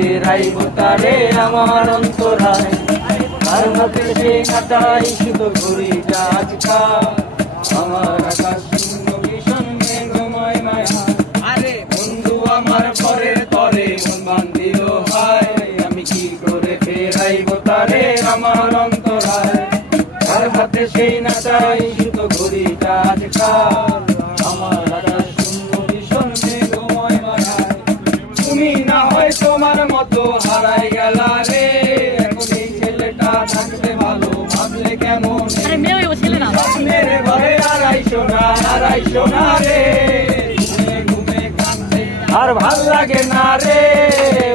ফেরাইব তারে আমার অন্তরায় আর হাতে সেই কাটাই শুধু ঘড়িটা আজকাল আমার আকাশ শূন্য ভীষণ মেঘময় মায়া আরে বন্ধু আমার পরে তরে মন বান্ধিল হয় আমি কি করে ফেরাইব তারে আমার অন্তরায় আর হাতে সেই নাটাই শুধু ঘড়িটা আজকাল আমার আকাশ শূন্য ভীষণ মেঘময় মায়া তুমি না হয় তোমার মতো হারাই গেলা রে এখন এই ছেলেটা থাকতে ভালো ভাবলে কেমন মেরে ঘরে আড়াইশো না রে ঘুমে কাঁদতে আর ভাল লাগে না রে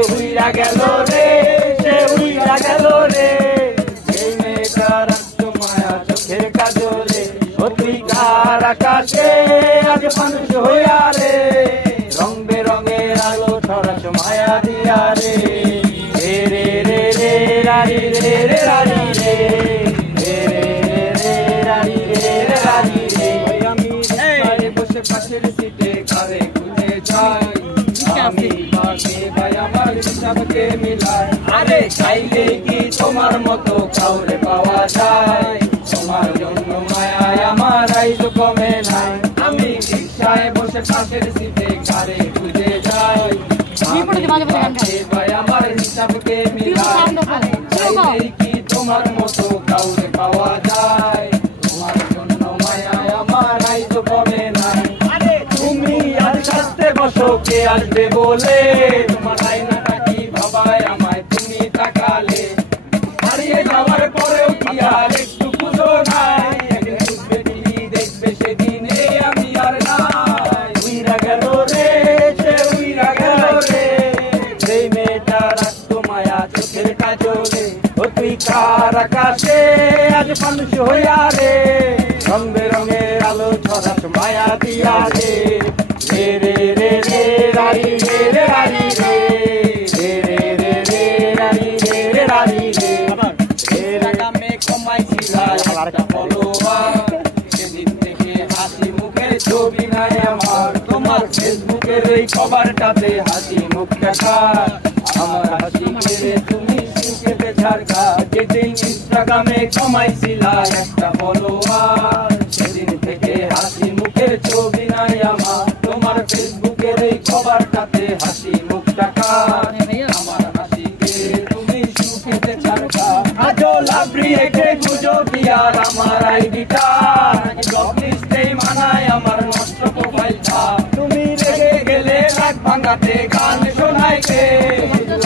উইরা গেল রে সে উইরা গেল রে এই মেয়েটার মায়া চোখের কাজলে ও তুই কার আকাশে আজ মানুষ হইয়া রে রং বেরঙের আলো ছড়াছ মায়া দিয়া রে রে রে রে রে রারি রে রে রারি রে রে রে রারি রে রে রারি রে আমি বসে পাশের সিটে কারে খুঁজে যাই আমি বাকি ভাই আমার হিসাবকে মিলাই আরে চাইলে কি তোমার মতো কাউরে পাওয়া যায় তোমার জন্য মায়া আমার আইজ কমে নাই আমি রিকশায় বসে পাশের সিটে কারে খুঁজে যাই ভাই আমার হিসাবকে মিলাই চাইলে কি তোমার মতো কাউরে পাওয়া যায় তোমার জন্য মায়া আমার আইজ কমে নাই তুমি আজ সাজতে বসো কে আসবে বলে তোমার আয়নাটা কি ভাবায় আমায় তুমি তাকালে হারিয়ে যাওয়ার পরেও কি আর একটু খুঁজো নাই একদিন খুঁজবে তুমি দেখবে সেদিনে আমি আর নাই উইরা গেল রে সে উইরা গেল রে সেই মেয়েটা রাখতো মায়া চোখের কাজলে ও তুই কার আকাশে আজ মানুষ হইয়া রে রং বেরঙের আলো ছড়াছ মায়া দিয়া রে রে রে রে রে রারি রে রে রারি রে রে রে রে রে রারি রে রে রারি রে দামে কমাইছিলা একটা ফলোয়ার সেদিন থেকে হাসি মুখের ছবি নাই আমার তোমার ফেসবুকের এই কভারটাতে হাসি মুখ দেখা আমার হাসি কেড়ে তুমি সুখেতে ঝাড়কা যেদিন ইনস্টাগ্রামে কমাইছিলা একটা ফলোয়ার সেদিন থেকে হাসি মুখের ছবি নাই আমার তোমার ফেসবুকের এই কভারটাতে হাসি মুখ দেখা আমার হাসি কেড়ে তুমি সুখেতে ঝাড়কা আজো লাভরি একে খুঁজো দিয়ার আমার আইডিটা ব্লক লিস্টেই মানায় আমার নষ্ট প্রোফাইলটা তুমি রেগে গেলে রাগ ভাঙাতে গান শোনাইতে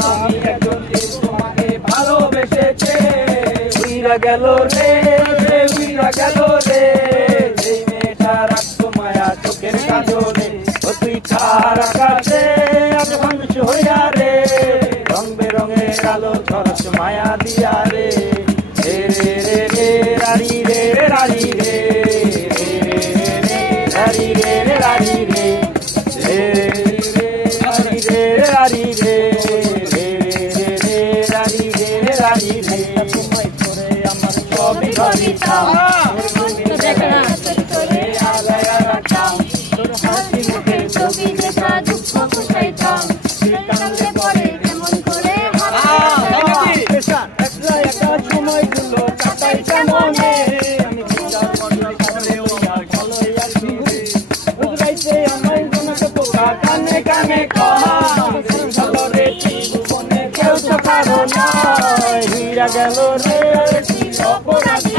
আমি একজন তোমাকে ভালোবেসেছে উইরা গেল রে উইরা গেল রে এই মেয়েটা রাখতো মায়া চোখের কাজলে ও তুই কার আকাশে আজ মানুষ হইয়া রে রং বেরঙের আলো ছড়াছ মায়া দিয়া রে রে রে রে রে রারি রে রে রারি রে রে রে রে রারি রে রে রারি রে রে রে রারি রে রে রে রে রারি রে রে রারি রে তোমায় করে আমার সবই করিতাম দেখনা করে আলায়া রাখতাম তোর হাসি মুখের ছবি দেখা দুঃখ পুষাইতাম কান্দে পড়ে কেমন করে সময় গুলো কাটাই কেমনে আমি চিন্তার মনে করে ওয়ার ভালো আছি উদরাইতে আমার জনকে পোকা কানে কানে ভালো রে জীবনে কেউ তো কারো না হীরা গেল রে অপরাধী